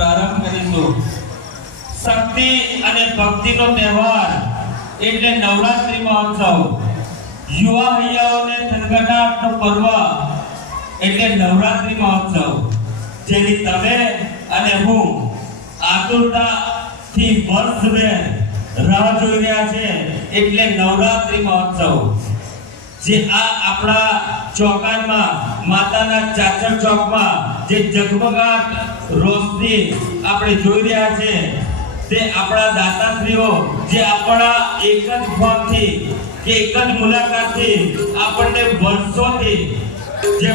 પ્રારંભ કરીશું। શક્તિ અને ભક્તિનો તહેવાર એટલે નવરાત્રી મહોત્સવ, યુવા હૈયાઓને થનગનાટનો પર્વ એટલે નવરાત્રી મહોત્સવ, જેની તમે અને હું આતુરતાથી વર્ષભર રાહ જોઈ રહ્યા છે એટલે નવરાત્રી મહોત્સવ, જે આ આપણા ચોકાનમાં માતાના ચાચર ચોકમાં જે જગમગાટ રોશની આપણે જોઈ રહ્યા છે, તે આપણા દાતાશ્રીઓ જે આપણા એક જ ફોનથી કે એક જ મુલાકાતથી આપણને વર્ષોથી જે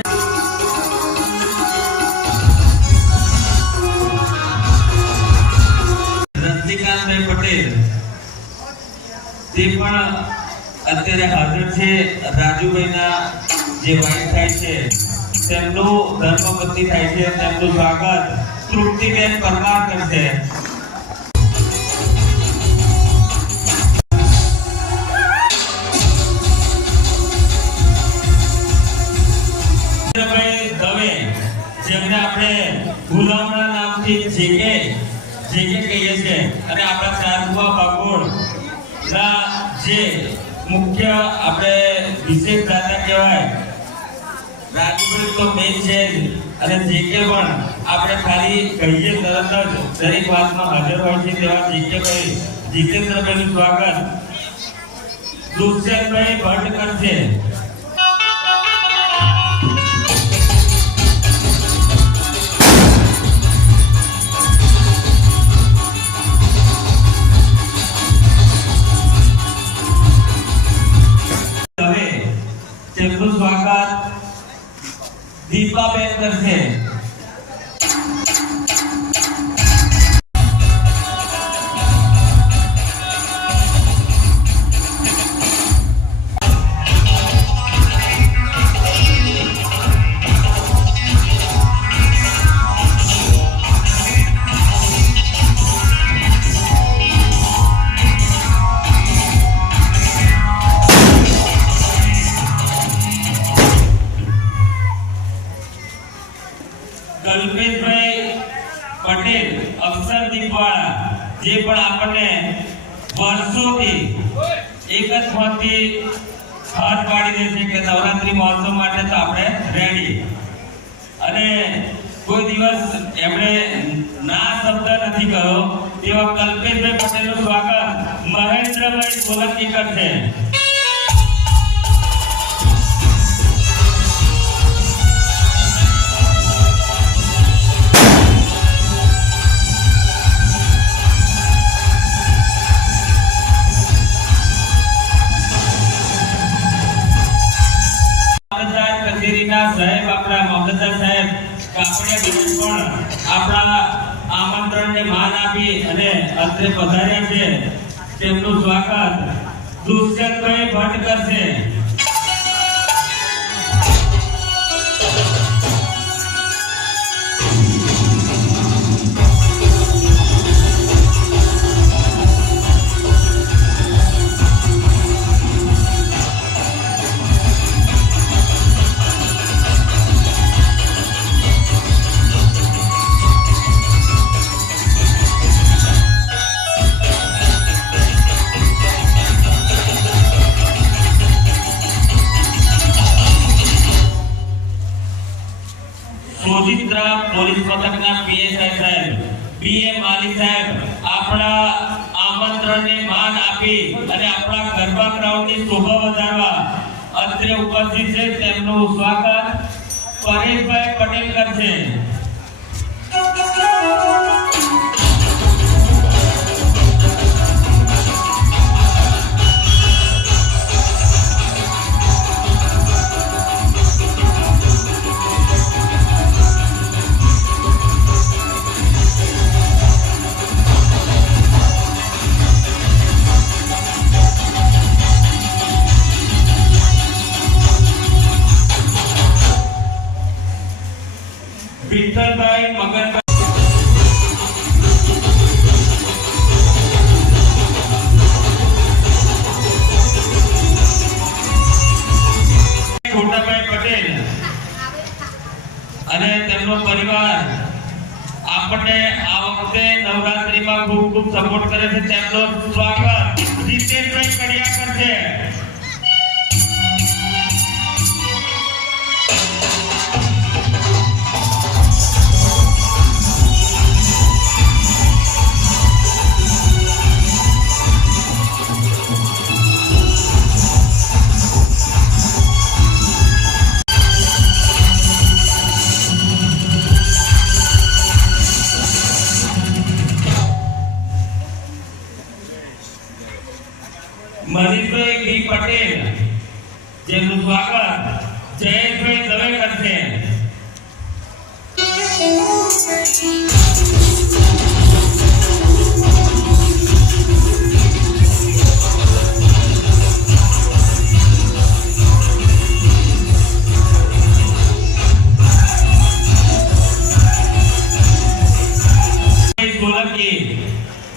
રજનીકાંતભાઈ પટેલ તે પણ અત્યારે હાજર છે। રાજુભાઈના જે વાઇફ થાય છે તેમનું ધર્મપત્ની થાય છે, તેમનું સ્વાગત તૃપ્તિબેન પરમાર કરશે। જેમને આપણે ગુલામના નામથી જેકે કહીએ છીએ, અને આપણા ચારબુઆ બાગોળના જે મુખ્ય આપણે વિશેષ દાતા કહેવાય, રાજુભાઈ તો મેન છે અને જેકે પણ આપણે ખાલી કહીએ તરત જ દરેક વાતમાં હાજર હોય છે તેવા જેકેભાઈ જીતેન્દ્રભાઈનું સ્વાગત દુષ્યંતભાઈ ભટ્ટ કરશે। તેમનું સ્વાગત દીપાબેન કરશે। કલ્પેશભાઈ પટેલ અક્ષરદીપવાળા, જે પણ આપણને વર્ષોથી એક જ ફોનથી હાથ પાડી દે છે કે નવરાત્રી મહોત્સવ માટે તો આપણે રેડી, અને કોઈ દિવસ એમણે ના શબ્દ નથી કહ્યો તેવા કલ્પેશભાઈ પટેલનું સ્વાગત મહેન્દ્રભાઈ સોલંકી કરશે। સાહેબ આપણા મામલતદાર સાહેબ કાપડિયા બેન પણ આપણા આમંત્રણને માન આપી અને અત્રે પધાર્યા છે, તેમનું સ્વાગત દુષ્યંતભાઈ ભટ્ટ કરશે। સોજિત્રા પોલીસ મથકના પીએસઆઈ સાહેબ, બીએ માલી સાહેબ આપણા આમંત્રણને માન આપી અને આપણા ગરબા ગ્રાઉન્ડની શોભા વધારવા અત્રે ઉપસ્થિત છે, તેમનું સ્વાગત પરેશભાઈ પટેલ કરશે। આ વખતે નવરાત્રીમાં ખૂબ ખૂબ સપોર્ટ કરે છે તેમનું સ્વાગત જીતેશભાઈ કડિયા કરશે. મનીષભાઈ બી પટેલ જેમનું સ્વાગત જયેશભાઈ દવે કરશે. સોલંકી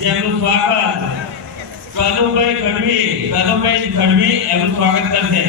જેમનું સ્વાગત કનુભાઈ ગઢવી એમનું સ્વાગત કરશે.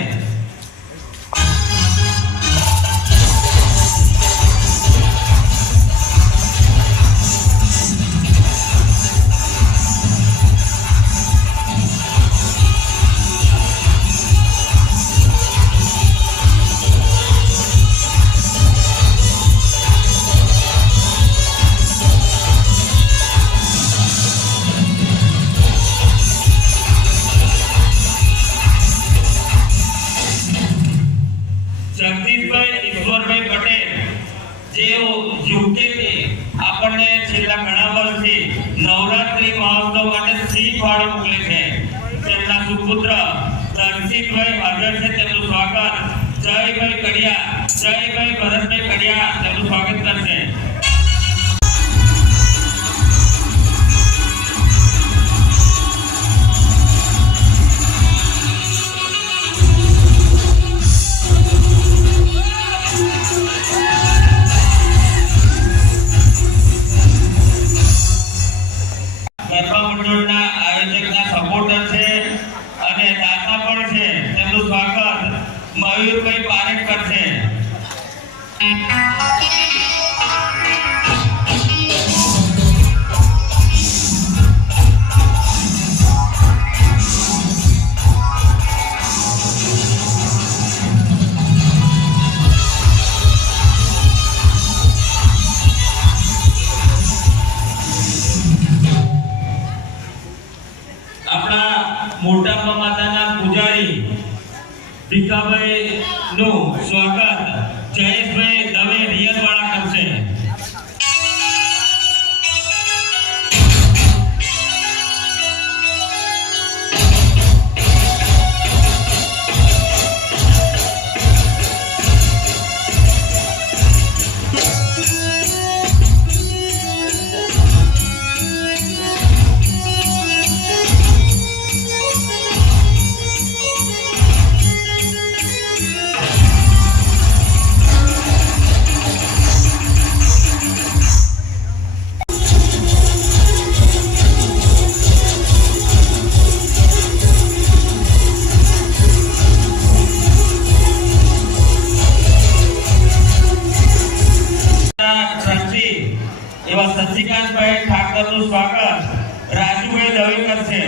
જગદીશભાઈ ઈશ્વરભાઈ પટેલ જેઓ યુકેથી આપણને છેલ્લા ઘણા વર્ષથી નવરાત્રી મહોત્સવ માટે સી ફાળો મોકલે છે. તેમના સુપુત્ર દર્શિતભાઈ હાજર છે. તેમનું સ્વાગત જયભાઈ ભરતભાઈ કડિયા તેમનું સ્વાગત કરશે. ગરબા મંડળના આયોજકના સપોર્ટર છે અને દાતા પણ છે. તેમનું સ્વાગત મયુરભાઈ પારેખ કરશે. આપણા મોટા માતાના પૂજારી ભીખાભાઈ નું સ્વાગત જયેશભાઈ દવે રિયલવાળા કરશે. એવા સચિકાંતભાઈ ઠાકરનું સ્વાગત રાજુભાઈ દવે કરશે.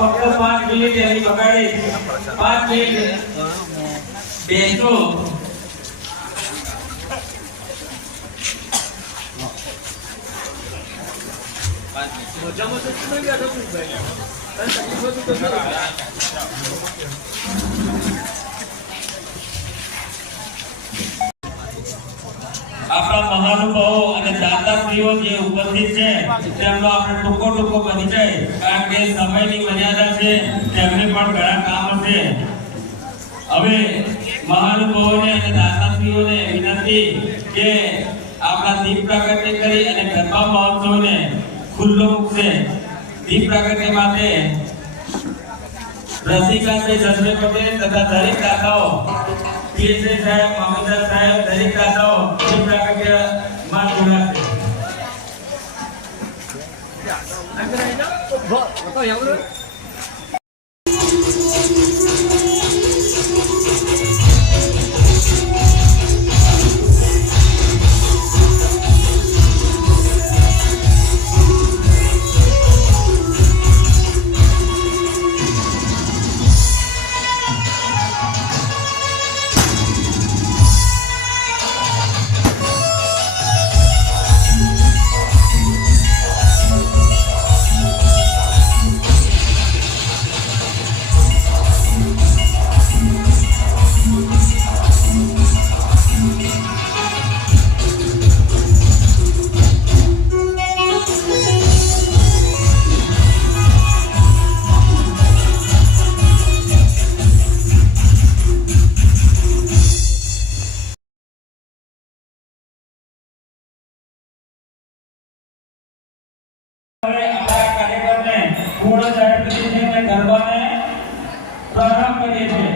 ફક્ત 5 મિનિટ એની બગાડી 5 મિનિટ બેસો. આપણા મહાનુભાવો અને દાતાશ્રીઓ જે ઉપસ્થિત છે તેમનો આપણે ટૂંકો પરિચય, કારણ કે સમયની મર્યાદા છે, તેમને પણ ઘણા કામ હશે. હવે મહાનુભાવોને અને દાતાશ્રીઓને વિનંતી કે આપણા દીપ પ્રાગટ્ય કરી અને ગરબા મહોત્સવને ખુલ્લો મૂકશે. દીપ પ્રાગટ્ય માટે રસિકાંતભાઈ જસભાઈ પટેલ તથા દરેક દાતાઓ, પીએસઆઈ સાહેબ, મામલતદાર સાહેબ, દરેક દાતાઓ દીપ પ્રાગટ્યમાં જોડાશે. હવે આપણા કાર્યક્રમને પૂર્ણ જાહેર કરીએ છીએ અને ગરબાને પ્રારંભ કરીએ છીએ.